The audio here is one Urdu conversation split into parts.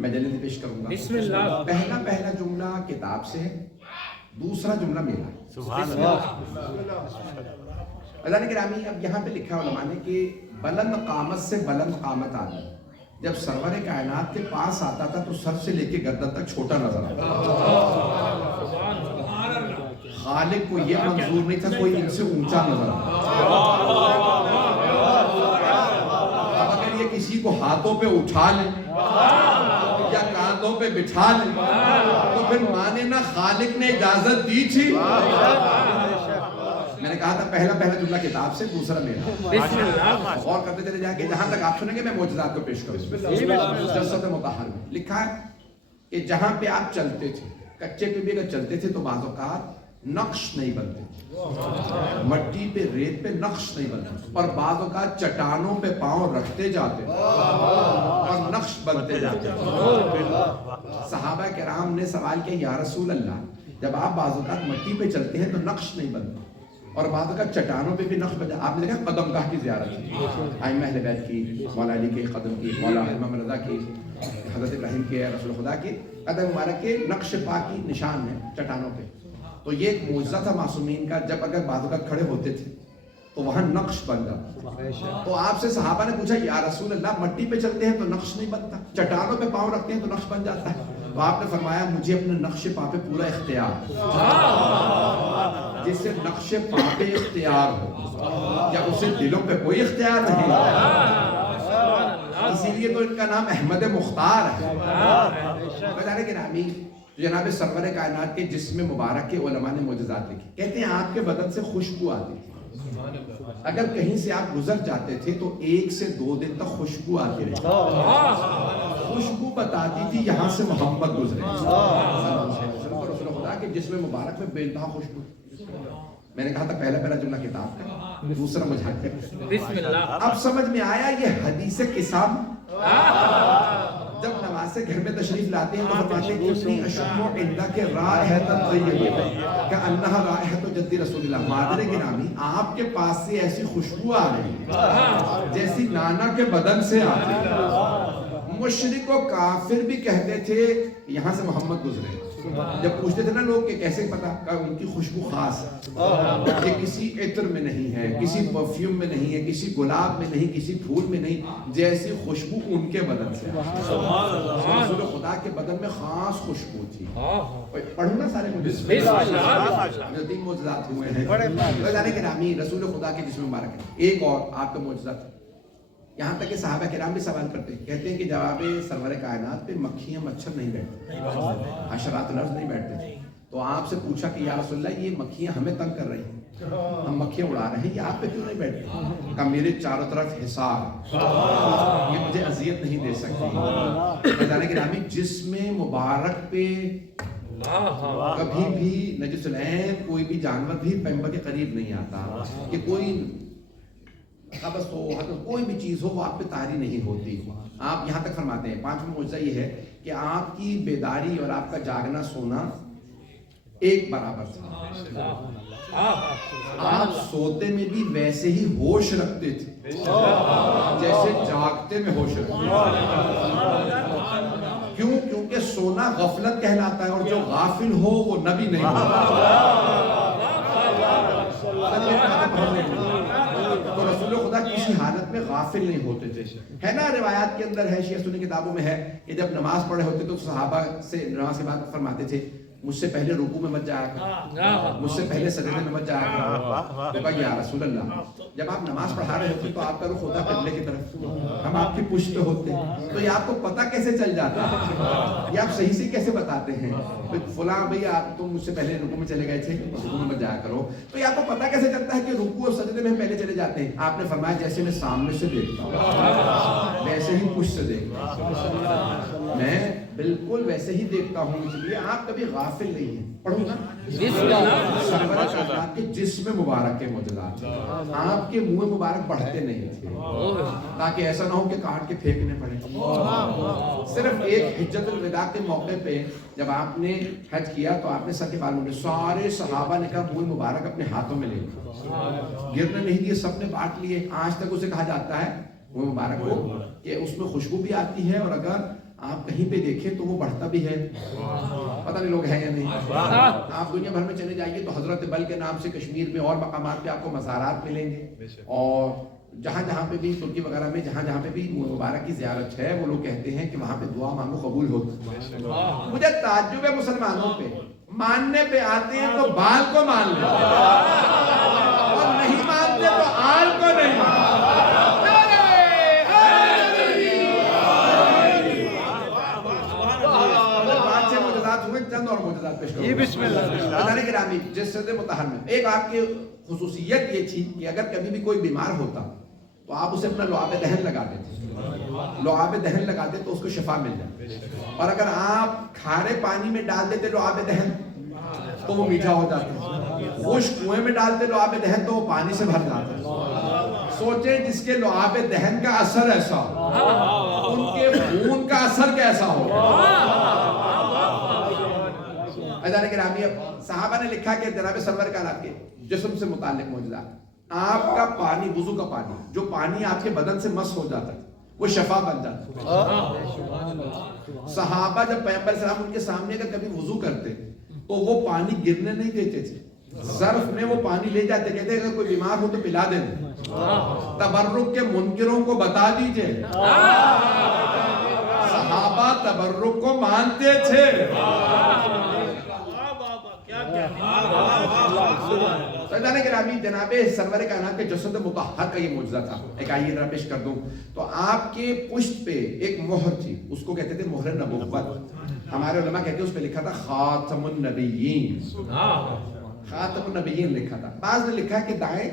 میں جلدی پیش کروں گا. بسم اللہ. پہلا جملہ کتاب سے ہے, دوسرا جملہ میرا. سبحان اللہ. عزیزان گرامی, اب یہاں پہ لکھا علماء نے کہ بلند قامت سے بلند قامت آدمی جب سرور کائنات کے پاس آتا تھا تو سر سے لے کے گردن تک چھوٹا نظر آتا. خالق کو یہ منظور نہیں تھا کوئی ان سے اونچا نظر آتا. اب اگر یہ کسی کو ہاتھوں پہ اٹھا لیں یا کاندھوں پہ بٹھا لیں تو پھر مانے نا خالق نے اجازت دی تھی. میں نے کہا تھا پہلا جملہ کتاب سے, دوسرا میرا. غور کرتے چلے جائیں کہ جہاں تک آپ سنیں گے میں معجزات کو پیش کروں. جسد مطہر میں لکھا ہے کہ جہاں پہ آپ چلتے تھے, کچے پہ بھی اگر چلتے تھے تو بعض اوقات نقش نہیں بنتے تھے, مٹی پہ ریت پہ نقش نہیں بنتے, اور بعض اوقات چٹانوں پہ پاؤں رکھتے جاتے اور نقش بنتے جاتے. صحابہ کرام نے سوال کیا یا رسول اللہ, جب آپ بعض اوقات مٹی پہ چلتے ہیں تو نقش نہیں بنتے اور بعض اوقات چٹانوں پہ بھی نقش بن جاتا. آپ نے دیکھا قدم گاہ کی زیارت کی, ائمہ اہل بیت کی, مولا علی کے قدم کی, مولا امام رضا کی, حضرت ابراہیم کے, رسول خدا کے قدم مبارک کے نقش پا کی نشان ہے چٹانوں پہ. تو یہ ایک معجزہ تھا معصومین کا, جب اگر بعض اوقات کھڑے ہوتے تھے تو وہاں نقش بن جاتا. تو آپ سے صحابہ نے پوچھا یا رسول اللہ مٹی پہ چلتے ہیں تو نقش نہیں بنتا, چٹانوں پہ پاؤں رکھتے ہیں تو نقش بن جاتا ہے. تو آپ نے فرمایا مجھے اپنے نقش پا پہ پورا اختیار, جس سے نقش پا پہ اختیار ہو یا اسے دلوں پہ کوئی اختیار نہیں, اسی لیے تو ان کا نام احمد مختار ہے. بتانے کے نامی جناب سرور کائنات کے جسم مبارک کے علماء نے معجزات لکھی. کہتے ہیں آپ کے بدن سے خوشبو آتی تھی, اگر کہیں سے آپ گزر جاتے تھے تو 1 سے 2 دن تک خوشبو آتی رہتی. خوشبو بتاتی تھی یہاں سے محمد گزرے. رسول خدا کے جسم مبارک میں بے انتہا خوشبو. میں نے کہا تھا پہلا جملہ کتاب کا, دوسرا مجھے اب سمجھ میں آیا یہ حدیث کسام. جب نماز سے گھر میں تشریف لاتے ہیں تو فرماتے ہیں کہ اشم عندک رائحۃ طیبہ کانھا رائحۃ جد رسول اللہ. مادر گرامی آپ کے پاس سے ایسی خوشبو آ رہی ہے جیسی نانا کے بدن سے آتی ہے. مشرک و کافر بھی کہتے تھے یہاں سے محمد گزرے. جب پوچھتے تھے نا لوگ کہ کیسے پتا, کہ ان کی خوشبو خاص ہے, کہ کسی عطر میں نہیں ہے, کسی پرفیوم میں نہیں ہے, کسی گلاب میں نہیں, کسی پھول میں نہیں, جیسی خوشبو ان کے بدن سے. رسول خدا کے بدن میں خاص خوشبو تھی. پڑھوں نا سارے جو 3 معجزات ہوئے ہیں. بتانے کے نامی رسول خدا کے جسم مبارک ہے. ایک اور آپ کا معجزہ تھا, یہاں تک کہ صحابہ کرام بھی سوال کرتے ہیں, کہتے ہیں کہ جواب سرور کائنات پہ مکھیاں مچھر نہیں بیٹھتے, حشرات الارض نہیں بیٹھتے تھے. تو آپ سے پوچھا کہ یا رسول اللہ یہ مکھیاں ہمیں تنگ کر رہی ہیں, ہم مکھیاں اڑا رہے ہیں, یہ آپ پہ کیوں نہیں بیٹھتی؟ کہا میرے چاروں طرف حصار, یہ مجھے اذیت نہیں دے سکتی. بتانے کے نامی جسم مبارک پہ کبھی بھی نجس العین کوئی بھی جانور بھی پیغمبر کے قریب نہیں آتا, کہ کوئی قبض ہو, کوئی بھی چیز ہو وہ آپ پہ طاری نہیں ہوتی. آپ یہاں تک فرماتے ہیں 5واں معجزہ یہ ہے کہ آپ کی بیداری اور آپ کا جاگنا سونا ایک برابر تھا. آپ سوتے میں بھی ویسے ہی ہوش رکھتے تھے جیسے جاگتے میں ہوش رکھتے. کیوں؟ کیونکہ سونا غفلت کہلاتا ہے, اور جو غافل ہو وہ نبی نہیں ہوتا. تو رسول خدا کسی حالت میں غافل نہیں ہوتے تھے. ہے نا روایات کے اندر ہے, شیعہ سنی کتابوں میں ہے کہ جب نماز پڑھے ہوتے تو صحابہ سے نماز کے بعد فرماتے تھے مجھ سے پہلے رکوع میں مت جایا کرو, مجھ سے پہلے سجدے میں مت جایا کرو. تو کہا یا رسول اللہ جب آپ نماز پڑھا رہے ہوتے تو آپ کا رخ ہوتا قبلے کی طرف, ہم آپ کی پشت پہ ہوتے, تو یہ آپ کو پتہ کیسے چل جاتا ہے, یہ آپ صحیح سے کیسے بتاتے ہیں فلاں بھئی آپ تم مجھ سے پہلے رکوع میں چلے گئے تھے, رکوع میں مت جایا کرو. تو یہ آپ کو پتہ کیسے چلتا ہے کہ رکوع اور سجدے میں پہلے چلے جاتے ہیں؟ آپ نے فرمایا جیسے میں سامنے سے دیکھتا ہوں ویسے ہی پشت سے دیکھتا ہوں, میں بالکل ویسے ہی دیکھتا ہوں, اس لیے آپ کبھی غافل نہیں ہیں. پڑھوں نا سرور کائنات کے جسم مبارک کے معجزات, آپ کے منہ مبارک بڑھتے نہیں تھے تاکہ ایسا نہ ہو کہ کاٹ کے پھینکنے پڑے. صرف ایک حجت الوداع کے موقع پہ جب آپ نے حج کیا تو آپ نے سر کے بال مونڈے, سارے صحابہ نے کہا منہ مبارک اپنے ہاتھوں میں لے, گرنے نہیں دیے, سب نے بانٹ لیے. آج تک اسے کہا جاتا ہے منہ مبارک کو کہ اس میں خوشبو بھی آتی ہے, اور اگر آپ کہیں پہ دیکھیں تو وہ بڑھتا بھی ہے. پتہ نہیں لوگ ہیں یا نہیں. آپ دنیا بھر میں چلے جائیے تو حضرت بل کے نام سے کشمیر میں اور مقامات پہ آپ کو مزارات ملیں گے, اور جہاں جہاں پہ بھی ترکی وغیرہ میں جہاں جہاں پہ بھی مبارک کی زیارت ہے وہ لوگ کہتے ہیں کہ وہاں پہ دعا مانگو قبول ہوتی. مجھے تعجب ہے مسلمانوں پہ, ماننے پہ آتے ہیں تو بال کو مان لیتے اور نہیں مانتے تو آل کو نہیں مانتے. بات سے معجزات ہوئے, چند اور معجزات پیش کروں. بسم اللہ گرامی. جس صدر مطہر میں ایک آپ کی خصوصیت یہ تھی کہ اگر کبھی بھی کوئی بیمار ہوتا تو آپ اسے اپنا لعاب دہن لگا دیتے. لعاب دہن لگاتے تو اس کو شفا مل جاتی. اور اگر آپ کھارے پانی میں ڈال دیتے لعاب دہن تو وہ میٹھا ہو جاتا. خشک کنویں میں ڈالتے لعاب دہن تو وہ پانی سے بھر جاتا. سوچیں جس کے لعاب دہن کا اثر ایسا ہو, ان کے خون کا اثر کیسا ہو. عزیزان گرامی, صحابہ نے لکھا کہ جناب سرور کائنات کے جسم سے متعلق معجزات, آپ کا پانی, وضو کا پانی, جو پانی آپ کے بدن سے مس ہو جاتا ہے وہ شفا بن جاتا. صحابہ جب پیغمبر السلام ان کے سامنے اگر کبھی وضو کرتے تو وہ پانی گرنے نہیں دیتے تھے, ظرف میں وہ پانی لے جاتے, کہتے اگر کوئی بیمار ہو تو پلا دیں. تبرک کے منکروں کو بتا دیجئے, صحابہ تبرک کو مانتے تھے. جناب سرور کائنات کے جسد مطہر کا یہ معجزہ تھا. ایک آئیے ذرا پیش کر دوں تو آپ کے پشت پہ ایک مہر تھی, اس کو کہتے تھے مہر نبوت. ہمارے علماء کہتے ہیں اس پہ لکھا تھا خاتم النبیین. خاتم النبیین لکھا تھا. بعض نے لکھا کہ دائیں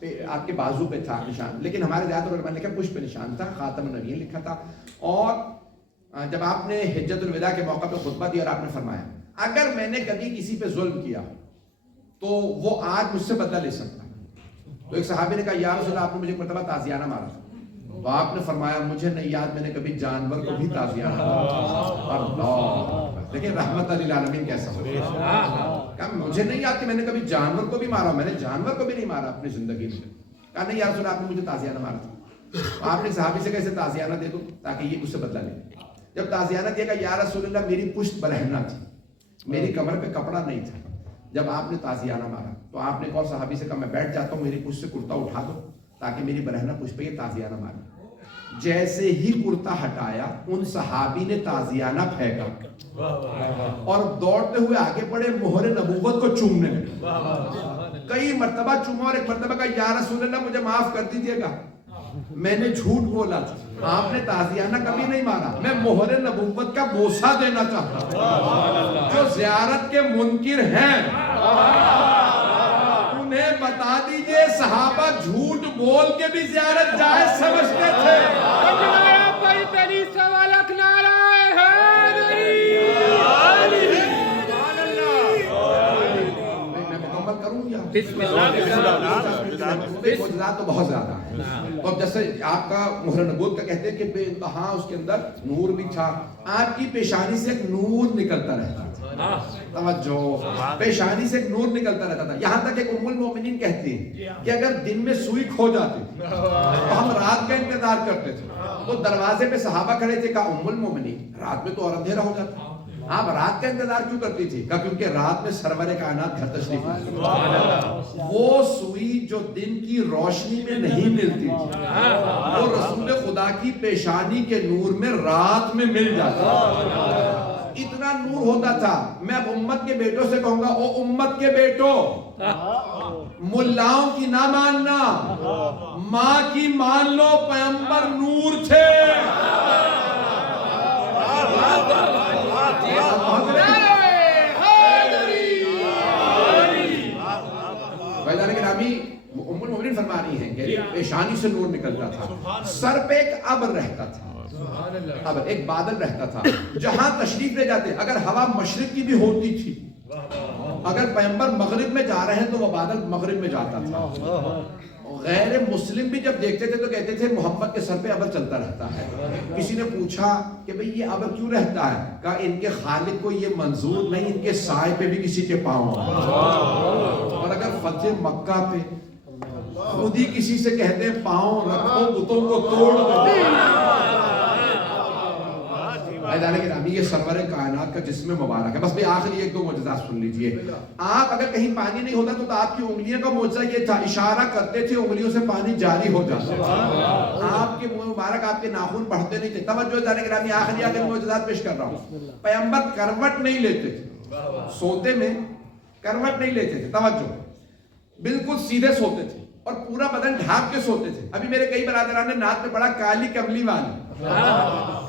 پہ آپ کے بازو پہ تھا نشان, لیکن ہمارے زیادہ علماء نے لکھا پشت پہ نشان تھا, خاتم النبیین لکھا تھا. اور جب آپ نے حجت الوداع کے موقع پہ خطبہ دیا اور آپ نے فرمایا اگر میں نے کبھی کسی پہ ظلم کیا تو وہ آج مجھ سے بدلہ لے سکتا. تو ایک صحابی نے کہا یا رسول اللہ آپ نے مجھے ایک مرتبہ تازیانہ مارا تھا. تو آپ نے فرمایا مجھے نہیں یاد میں نے کبھی جانور کو بھی تازیانہ مارا. اللہ دیکھیں رحمت للعالمین کیسا ہو. کہا مجھے نہیں یاد کہ میں نے کبھی جانور کو بھی مارا, میں نے جانور کو بھی نہیں مارا اپنی زندگی میں. کہا نہیں یا رسول اللہ آپ نے مجھے تازیانہ مارا تھا. آپ نے صحابی سے کیسے تازیانہ دے دو تاکہ یہ مجھ سے بدلہ لے. جب تازیانہ دیا کہ یا رسول اللہ میری پشت برہنہ تھی, میری کمر پہ کپڑا نہیں تھا. جب آپ نے تازیانہ مارا تو آپ نے ایک اور صحابی سے کہا میں بیٹھ جاتا ہوں, میری پشت سے کرتا اٹھا دو تاکہ میری برہنہ پشت پہ یہ تازیانہ مارے. جیسے ہی کرتا ہٹایا ان صحابی نے تازیانہ پھینکا اور دوڑتے ہوئے آگے پڑے مہر نبوت کو چومنے لگے. کئی مرتبہ چوما اور ایک مرتبہ کہا یا رسول اللہ مجھے معاف کر دیجیے گا, میں نے جھوٹ بولا تھا, آپ نے تازیانہ کبھی نہیں مارا, میں مہر نبوت کا بوسہ دینا چاہتا. جو زیارت کے منکر ہیں انہیں بتا دیجئے صحابہ جھوٹ بول کے بھی زیارت جائز سمجھتے تھے. میں مکمل کروں یا معجزات تو بہت زیادہ ہیں. اور جیسے آپ کا مہر نبوت کا کہتے ہیں کہ بے انتہا اس کے اندر نور بھی تھا. آپ کی پیشانی سے ایک نور نکلتا رہتا تھا. توجہ, پیشانی سے ایک نور نکلتا رہتا تھا. یہاں تک ایک ام المومنین کہتی ہیں کہ اگر دن میں سوئی کھو جاتی تو ہم رات کا انتظار کرتے تھے. وہ دروازے پہ صحابہ کھڑے تھے, کہا ام المومنین رات میں تو اور اندھیرا ہو جاتا, آپ رات کا انتظار کیوں کرتی تھی؟ کہا کیونکہ رات میں سرور کائنات گھر تشریف لاتے. وہ سوئی جو دن کی روشنی میں نہیں ملتی تھی وہ رسول خدا کی پیشانی کے نور میں رات میں مل جاتا. اتنا نور ہوتا تھا. میں اب امت کے بیٹوں سے کہوں گا او امت کے بیٹوں, ملاؤں کی نہ ماننا, ماں کی مان لو, پیغمبر نور تھے. ام المومنین فرما رہی ہیں کہ پیشانی سے نور نکلتا تھا, سر پہ ایک ابر رہتا تھا, ابر ایک بادل رہتا تھا. جہاں تشریف لے جاتے اگر ہوا مشرق کی بھی ہوتی تھی, اگر پیغمبر مغرب میں جا رہے ہیں تو وہ بادل مغرب میں جاتا تھا. غیر مسلم بھی جب دیکھتے تھے تو کہتے تھے محمد کے سر پہ ابر چلتا رہتا ہے. کسی نے پوچھا کہ بھئی یہ ابر کیوں رہتا ہے؟ کہا ان کے خالق کو یہ منظور نہیں, ان کے سائے پہ بھی کسی کے پاؤں. اور اگر فتح مکہ پہ خود ہی کسی سے کہتے ہیں پاؤں رکھو بتوں کو توڑ دو, عزیزان گرامی یہ سرور کائنات کا جسم مبارک ہے. بس بھی آخری ایک دو معجزات سن لیجئے. آپ اگر کہیں پانی نہیں ہوتا تو آپ کی انگلیوں کا معجزہ یہ تھا, اشارہ کرتے تھے انگلیوں سے پانی جاری ہو جاتا. آپ کے منہ مبارک آپ کے ناخن پڑھتے نہیں تھے. توجہ عزیزان گرامی, آخری آخری معجزات پیش کر رہا ہوں. پیغمبر کروٹ نہیں لیتے تھے, سوتے میں کروٹ نہیں لیتے تھے. توجہ, بالکل سیدھے سوتے تھے اور پورا بدن ڈھانپ کے سوتے تھے. ابھی میرے کئی برادران نے نعت میں پڑھا کالی کملی والی,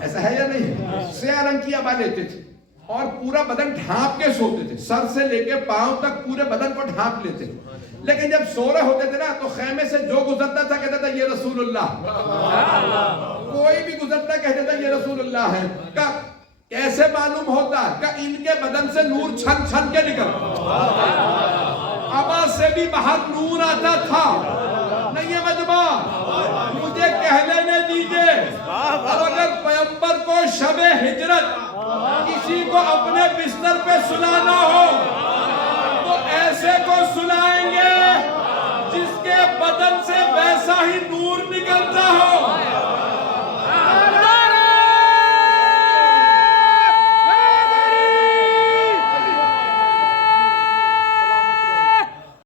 ایسا ہے یا نہیں؟ سیاہ رنگ کی عبا لیتے تھے اور پورا بدن ڈھانپ کے سوتے تھے, سر سے لے کے پاؤں تک پورے بدن کو ڈھانپ لیتے. لیکن جب سو رہے ہوتے تھے نا تو خیمے سے جو گزرتا تھا کہتا تھا یہ رسول اللہ. کوئی بھی گزرتا کہتا تھا یہ رسول اللہ ہے. کیسے معلوم ہوتا کہ ان کے بدن سے نور چھن چھن کے نکلتا, عبا سے بھی باہر نور آتا تھا. نہیں ہے مجمع, مجھے کہہ لینے دیجئے, اور اگر پیغمبر کو شب ہجرت کسی کو اپنے بستر پہ سلانا ہو تو ایسے کو سلائیں گے جس کے بدن سے ویسا ہی نور نکل